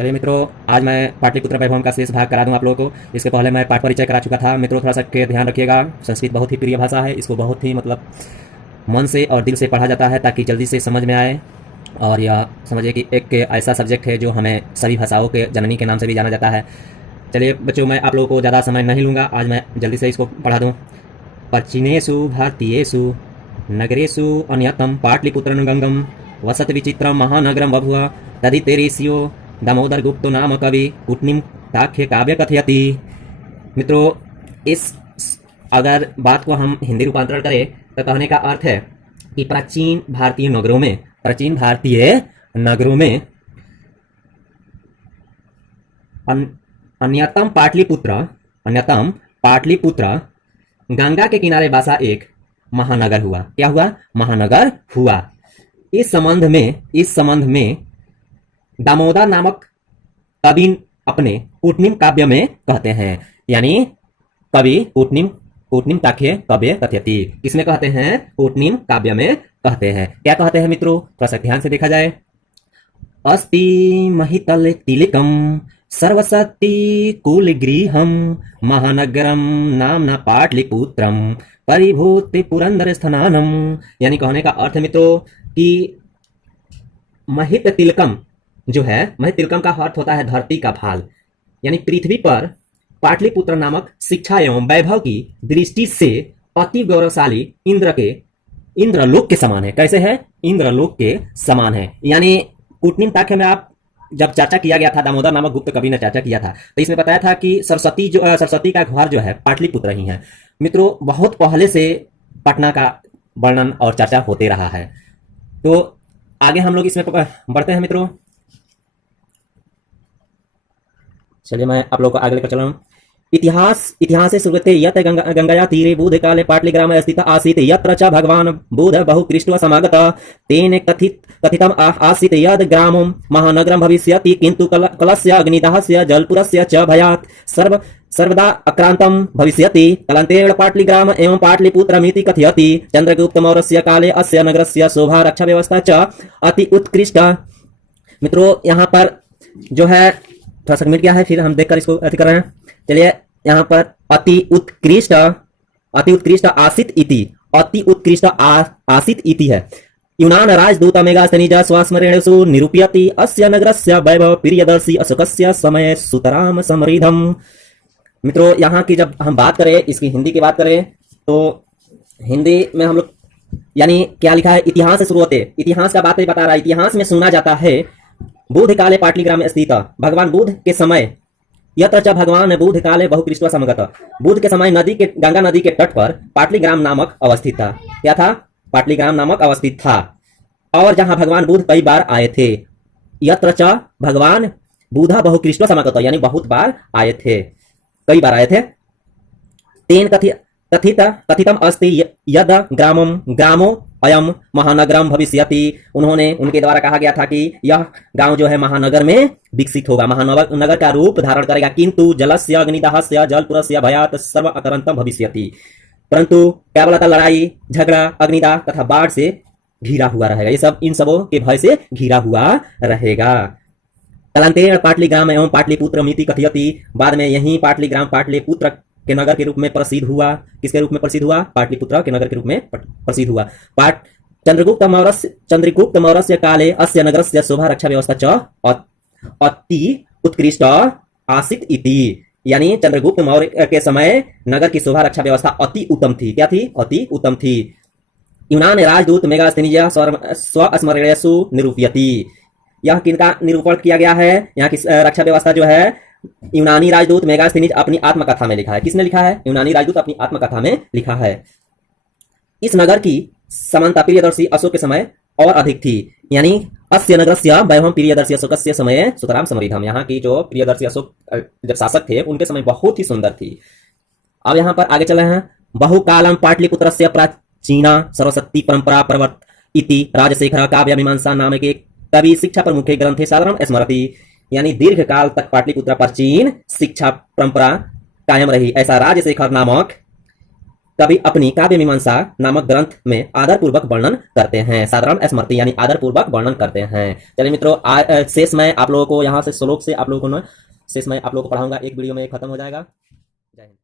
चलिए मित्रों, आज मैं पाटलिपुत्र वैभव का शेष भाग करा दूं आप लोगों को। इसके पहले मैं पाठ परिचय करा चुका था। मित्रों थोड़ा सा के ध्यान रखिएगा, संस्कृत बहुत ही प्रिय भाषा है। इसको बहुत ही मन से और दिल से पढ़ा जाता है ताकि जल्दी से समझ में आए। और यह समझिए कि एक ऐसा सब्जेक्ट है जो हमें सभी भाषाओं के जननी के नाम से भी जाना जाता है। चलिए बच्चों, मैं आप लोगों को ज़्यादा समय नहीं लूँगा, आज मैं जल्दी से इसको पढ़ा दूँ। प्राचीनेषु भारतीयेषु नगरेषु अन्यतम पाटलिपुत्रं गंगम वसत विचित्रम महानगरम बभुव तदितेरेशियो दामोदर गुप्तो नाम कवि कुटनिम ताख्य काव्य कथयति। मित्रों, इस अगर बात को हम हिंदी रूपांतरण करें तो कहने का अर्थ है कि प्राचीन भारतीय नगरों में अन्यतम पाटलिपुत्र गंगा के किनारे बसा एक महानगर हुआ। क्या हुआ? महानगर हुआ। इस संबंध में दामोदर नामक कवि अपने कुटनिम काव्य में कहते हैं। यानी कवि कुटनिम ताख्य काव्य कथयति, किसमें कहते हैं? कुटनिम काव्य में कहते हैं। क्या कहते हैं मित्रों? थोड़ा सा ध्यान से देखा जाए। अस्ति महितल तिलकम सर्वशक्ति कुलगृहम महानगरम नामना पाटलिपुत्रम परिभूति पुरंदर स्थानम। यानी कहने का अर्थ है मित्रों कि महित तिलकम जो है, महित तिलकम का अर्थ होता है धरती का भाल। यानी पृथ्वी पर पाटलिपुत्र नामक शिक्षा एवं वैभव की दृष्टि से अति गौरवशाली इंद्रलोक के समान है। कैसे है? इंद्रलोक के समान है। यानी कुटनिम ताख्य में आप जब चर्चा किया गया था, दामोदर नामक गुप्त कवि ने चर्चा किया था, तो इसमें बताया था कि सरस्वती का घर जो है पाटलिपुत्र ही है। मित्रों, बहुत पहले से पटना का वर्णन और चर्चा होते रहा है। तो आगे हम लोग इसमें बढ़ते हैं मित्रों। चलिए मैं आप लोगों को आगे लेकर चल रहा हूँ। इतिहास श्रुते यत् गंगया तीरे बुध काले पाटलिग्राम स्थित आसीत् यत्र च भगवान बुध बहुकृष्टो समागत तेन कथितम आसीत् यद् ग्रामो महानगरम भविष्यति किंतु कलस्य अग्निदाहस्य जलपुरस्य च भयात् सर्वदा आक्रांतम भविष्यति। कलंतेन पाटलिग्राम एवं पाटलिपुत्रमिति कथयति। चंद्रगुप्त मौर्यस्य काले अस्य नगरस्य शोभा रक्षा व्यवस्था च अति उत्कृष्ट। मित्रों, यहाँ पर जो है थोड़ा सा मिल गया है, फिर हम देखकर इसको अति कर रहे हैं। चलिए, यहाँ पर अति उत्कृष्ट आसित इति है। यूनान राजदूत मेगास्थनीज स्वस्मरणेषु निरूपयति अस्य नगरस्य वैभव प्रियदर्शी अशोकस्य समय सुतराम समृद्धम। मित्रों, यहाँ की जब हम बात करें, इसकी हिंदी की बात करें तो हिंदी में हम लोग यानी क्या लिखा है? इतिहास शुरुआते, इतिहास का बातें बता रहा है। इतिहास में सुना जाता है बुध काले पाटलिग्राम स्थित, भगवान बुध के समय यत्र च भगवान बुध काले बहुकृष्ट समगत, बुध के समय गंगा नदी के तट पर पाटलिग्राम नामक अवस्थित था। क्या था? पाटलिग्राम नामक अवस्थित था। और जहां भगवान बुध कई बार आए थे। यत्र च भगवान बुध बहुकृष्ट समगत, यानी बहुत बार आए थे, कई बार आए थे। तेन कथितम अस्ति यद ग्रामो अयम महानगरम भविष्यति। उनके द्वारा कहा गया था कि यह गांव जो है महानगर में विकसित होगा, महानगर का रूप धारण करेगा। किंतु जलस्य अग्निदाहस्य जलपुरस्य भयात सर्व अकरंतम भविष्यति। परंतु क्या बोला था? लड़ाई झगड़ा अग्निदाह तथा बाढ़ से घिरा हुआ रहेगा। ये सब इन सबों के भय से घिरा हुआ रहेगा। कलंतेन पाटलिग्राम एवं पाटलिपुत्र मिति कथयति। बाद में यही पाटलिग्राम पाटलिपुत्र के नगर के रूप में प्रसिद्ध हुआ। किसके रूप में प्रसिद्ध हुआ? पाटलिपुत्र के नगर के रूप में प्रसिद्ध हुआ। चंद्रगुप्त मौर्य काले अस्य नगरस्य शोभा रक्षा व्यवस्था च अति उत्कृष्ट आसीत् इति। यानी चंद्रगुप्त मौर्य के समय नगर की शोभा रक्षा व्यवस्था अति उत्तम थी। क्या थी? अति उत्तम थी। यूनान राजदूत मेगास्थनीज स्वस्मरणेषु निरूपयति। यह किनका निरूपण किया गया है? यहाँ की रक्षा व्यवस्था जो है यूनानी राजदूत मेगास्थनीज अपनी आत्मकथा में लिखा है। किसने लिखा है? यूनानी राजदूत अपनी आत्मकथा में लिखा है। इस नगर की समानता प्रियदर्शी अशोक के समय और अधिक थी। यानी अस्य नगरस्य वैभव प्रियदर्शी अशोकस्य समय सुतराम समृद्धम। यहाँ की जो प्रियदर्शी अशोक जब शासक थे उनके समय बहुत ही सुंदर थी। अब यहाँ पर आगे चले हैं। बहुकालम पाटलिपुत्रस्य प्राचीना सरस्वती परंपरा प्रवर्त इति राजशेखर काव्य मीमांसा नाम के कवि शिक्षा प्रमुखे ग्रंथे साधारण स्मरति। यानी दीर्घ काल तक पाटलिपुत्र प्राचीन शिक्षा परंपरा कायम रही, ऐसा राजशेखर नामक कवि अपनी काव्य मीमांसा नामक ग्रंथ में आदरपूर्वक वर्णन करते हैं। साधारण स्मृति यानी आदरपूर्वक वर्णन करते हैं। चलिए मित्रों, शेष मैं आप लोगों को यहाँ से श्लोक से आप लोगों को शेष मैं आप लोगों को पढ़ाऊंगा, एक वीडियो में खत्म हो जाएगा। जय हिंद।